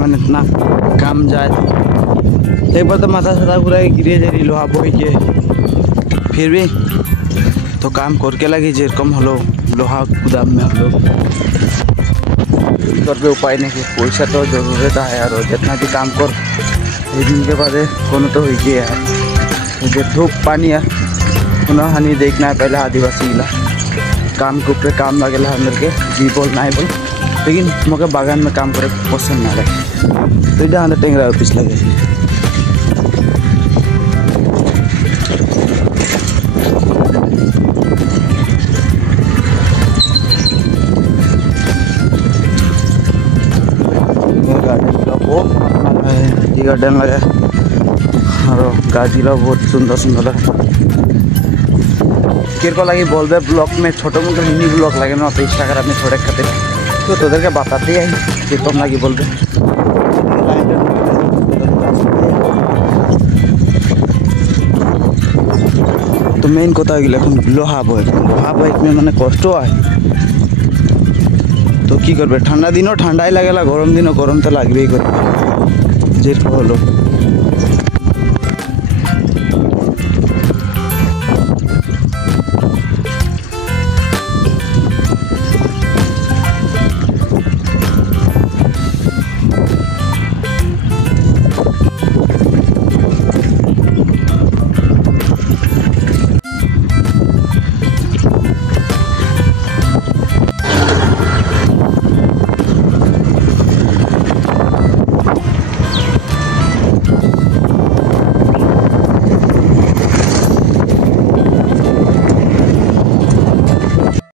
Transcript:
मैंने इतना काम जाए एक बार तो माथा साथा पूरा गिरे जा रही लोहा बोई के फिर भी तो काम करके लगी जेरकम हलो लोहा गुदाम में हम लोग कर उपाय नहीं कि पैसा तो जरूरत है यार जितना भी काम कर एक दिन के बाद कोनो तो हो गया है धूप पानी है पुनः हानि देखना है पहले आदिवासी इला काम के ऊपर काम लगे अंदर के जी बोल ना बोल लेकिन मुझे बागान में काम करे पसंद ना लगे तो इधर अंदर टेंगरा ऑफिस लगे गार्डन लगे और गाजी बहुत सुंदर सुंदर लगे किरको लगी बोलते ब्लॉग में छोटो मोटो मिनी ब्लॉग लगे ना तो इंस्टाग्राम में छोड़े खाते तो तोदेर के बताते ही किरकम लगी बोलते तो मेन कथा लोहा बाइक में मैंने कष्ट है तो कि करबे ठंडा दिनों ठंडाई लगेला गरम दिनों गरम तो लगबे कर जेरको हलो